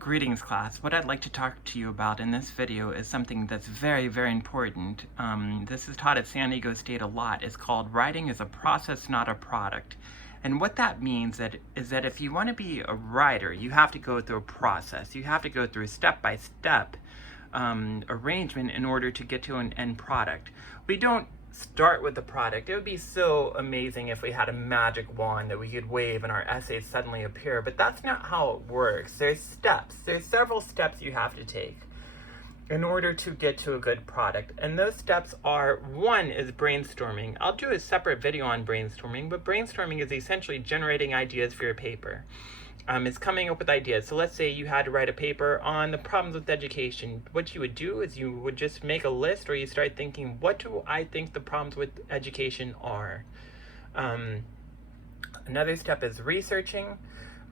Greetings class. What I'd like to talk to you about in this video is something that's very, very important. This is taught at San Diego State a lot. It's called Writing is a Process, Not a Product. And what that means is that if you want to be a writer, you have to go through a process. You have to go through a step-by-step arrangement in order to get to an end product. We don't start with the product. It would be so amazing if we had a magic wand that we could wave and our essays suddenly appear, but that's not how it works. There's steps. There's several steps you have to take in order to get to a good product. And those steps are, one is brainstorming. I'll do a separate video on brainstorming, but brainstorming is essentially generating ideas for your paper. It's coming up with ideas. So let's say you had to write a paper on the problems with education. What you would do is you would just make a list, or you start thinking, what do I think the problems with education are? Another step is researching.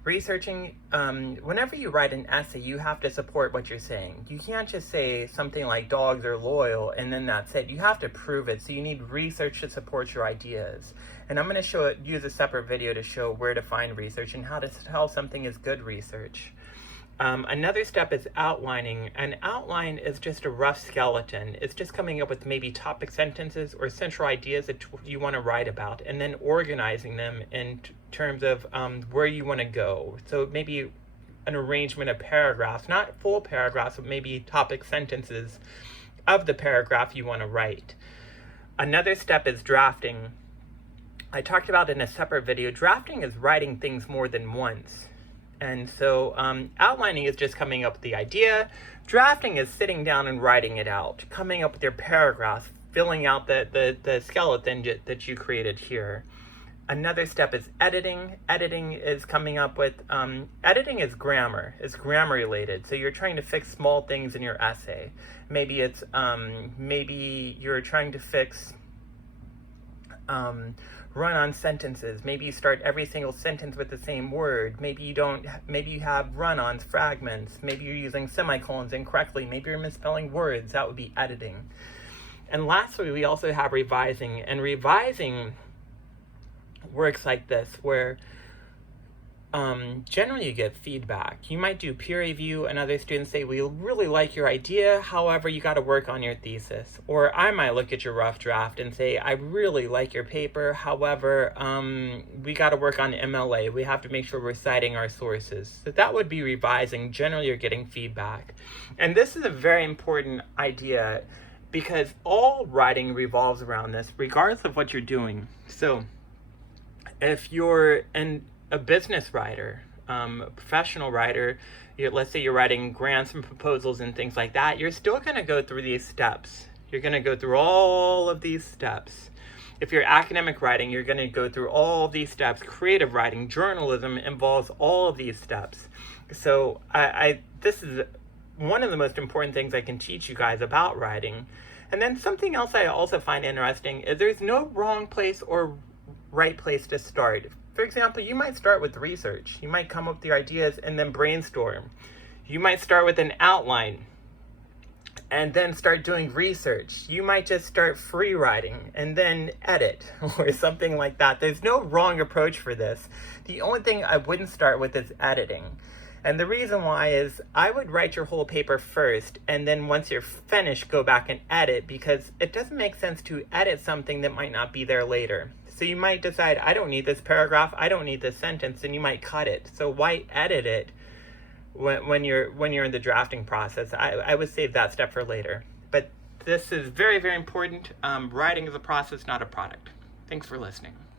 Whenever you write an essay, you have to support what you're saying. You can't just say something like dogs are loyal and then that's it. You have to prove it, so you need research to support your ideas. And I'm going to use a separate video to show where to find research and how to tell something is good research. Another step is outlining. An outline is just a rough skeleton. It's just coming up with maybe topic sentences or central ideas that you want to write about, and then organizing them in terms of where you want to go. So maybe an arrangement of paragraphs, not full paragraphs, but maybe topic sentences of the paragraph you want to write. Another step is drafting. I talked about in a separate video, drafting is writing things more than once. And so outlining is just coming up with the idea. Drafting is sitting down and writing it out, coming up with your paragraphs, filling out the skeleton that you created here. Another step is editing. Editing is coming up with, editing is grammar related. So you're trying to fix small things in your essay. Maybe it's, maybe you're trying to fix run-on sentences. Maybe you start every single sentence with the same word. Maybe you have run-ons, fragments. Maybe you're using semicolons incorrectly. Maybe you're misspelling words. That would be editing. And lastly, we also have revising. And revising works like this, where generally you get feedback. You might do peer review and other students say, we really like your idea, however, you got to work on your thesis. Or I might look at your rough draft and say, I really like your paper, however, we got to work on MLA. We have to make sure we're citing our sources. So that would be revising. Generally, you're getting feedback. And this is a very important idea because all writing revolves around this, regardless of what you're doing. So if you're a business writer, a professional writer, let's say you're writing grants and proposals and things like that, you're still going to go through these steps. You're going to go through all of these steps. If you're academic writing, you're going to go through all of these steps. Creative writing, journalism involves all of these steps. So this is one of the most important things I can teach you guys about writing. And then something else I also find interesting is there's no wrong place or right place to start. For example, you might start with research. You might come up with your ideas and then brainstorm. You might start with an outline and then start doing research. You might just start free writing and then edit or something like that. There's no wrong approach for this. The only thing I wouldn't start with is editing. And the reason why is I would write your whole paper first, and then once you're finished, go back and edit, because it doesn't make sense to edit something that might not be there later. So you might decide, I don't need this paragraph, I don't need this sentence, and you might cut it. So why edit it when you're in the drafting process? I would save that step for later. But this is very, very important. Writing is a process, not a product. Thanks for listening.